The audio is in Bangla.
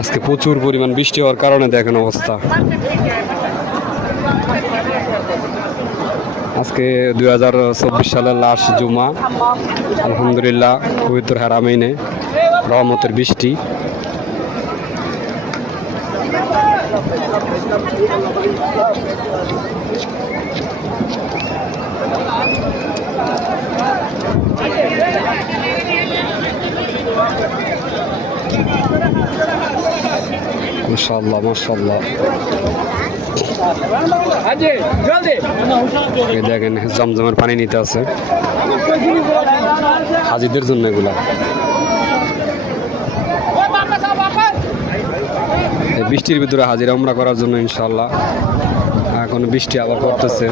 আজকে প্রচুর পরিমাণ বৃষ্টি হওয়ার কারণে দেখেন অবস্থা। আজকে 2024 সালের লাস্ট জুমা, আলহামদুলিল্লাহ পবিত্র হারামাইনে রহমতের বৃষ্টি। মাশাআল্লাহ মাশাআল্লাহ। দেখেন জমজমের পানি নিতে আছে হাজিদের জন্য এগুলা। বৃষ্টির ভিতরে হাজিরা উমরা করার জন্য ইনশাআল্লাহ। এখন বৃষ্টি আবার পড়তেছে।